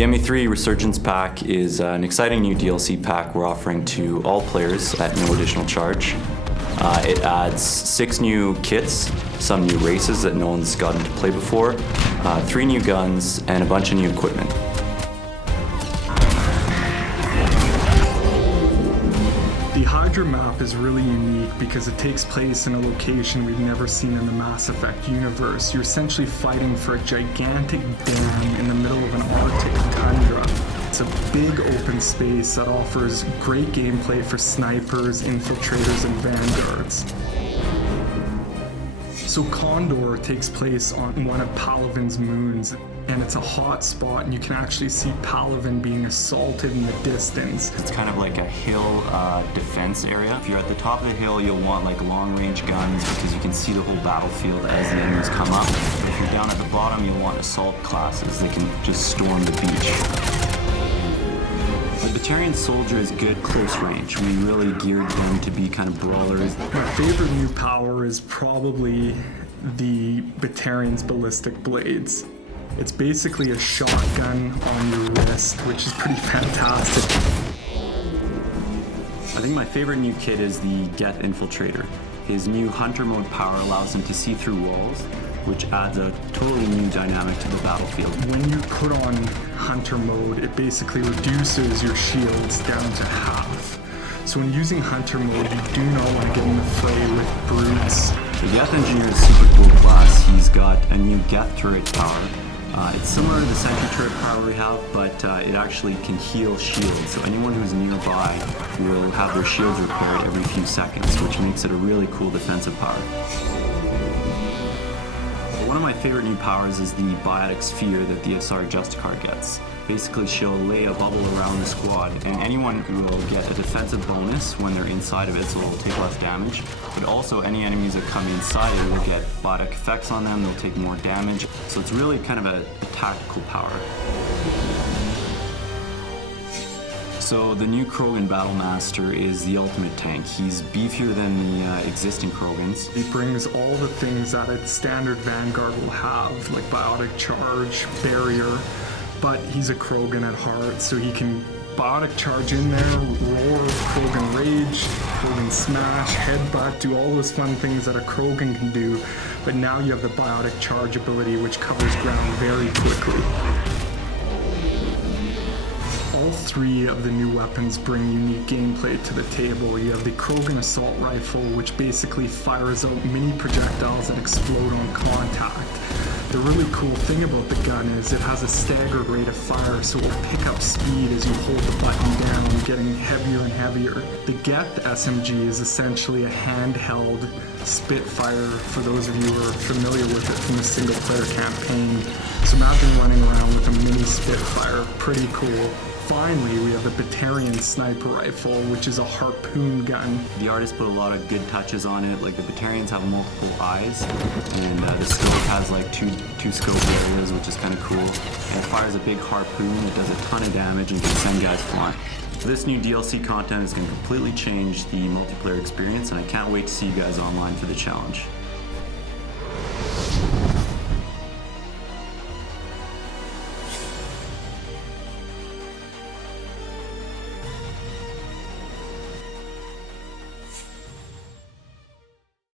The ME3 Resurgence Pack is an exciting new DLC pack we're offering to all players at no additional charge. It adds 6 new kits, some new races that no one's gotten to play before, 3 new guns, and a bunch of new equipment. The Hydra Map is really unique because it takes place in a location we've never seen in the Mass Effect universe. You're essentially fighting for a gigantic dam in the middle of an Arctic tundra. It's a big open space that offers great gameplay for snipers, infiltrators, and vanguards. So Condor takes place on one of Palaven's moons, and it's a hot spot, and you can actually see Palaven being assaulted in the distance. It's kind of like a hill defense area. If you're at the top of the hill, you'll want like long-range guns because you can see the whole battlefield as the enemies come up. But if you're down at the bottom, you'll want assault classes that can just storm the beach. The Batarian Soldier is good close range. We really geared them to be kind of brawlers. My favorite new power is probably the Batarian's Ballistic Blades. It's basically a shotgun on your wrist, which is pretty fantastic. I think my favorite new kit is the Geth Infiltrator. His new Hunter mode power allows him to see through walls, which adds a totally new dynamic to the battlefield. When you put on Hunter mode, it basically reduces your shields down to half. So when using Hunter mode, you do not want to get in the fray with brutes. The Geth Engineer is super cool class. He's got a new Geth turret power. It's similar to the sentry turret power we have, but it actually can heal shields. So anyone who's nearby will have their shields repaired every few seconds, which makes it a really cool defensive power. One of my favorite new powers is the biotic sphere that the Asari Justicar gets. Basically, she'll lay a bubble around the squad, and anyone will get a defensive bonus when they're inside of it, so they'll take less damage. But also, any enemies that come inside it will get biotic effects on them, they'll take more damage. So it's really kind of a tactical power. So the new Krogan Battlemaster is the ultimate tank. He's beefier than the existing Krogans. He brings all the things that a standard Vanguard will have, like biotic charge, barrier, but he's a Krogan at heart, so he can biotic charge in there, roar, Krogan rage, Krogan smash, headbutt, do all those fun things that a Krogan can do, but now you have the biotic charge ability, which covers ground very quickly. All 3 of the new weapons bring unique gameplay to the table. You have the Krogan Assault Rifle, which basically fires out mini projectiles that explode on contact. The really cool thing about the gun is it has a staggered rate of fire, so it will pick up speed as you hold the button down, getting heavier and heavier. The Geth SMG is essentially a handheld Spitfire, for those of you who are familiar with it from the single-player campaign. So imagine running around with a mini Spitfire, pretty cool. Finally, we have the Batarian Sniper rifle, which is a Harpoon gun. The artist put a lot of good touches on it. Like the Batarians have multiple eyes, and the scope has like two scope areas, which is kind of cool. And it fires a big harpoon that does a ton of damage and can send guys flying. This new DLC content is going to completely change the multiplayer experience, and I can't wait to see you guys online for the challenge.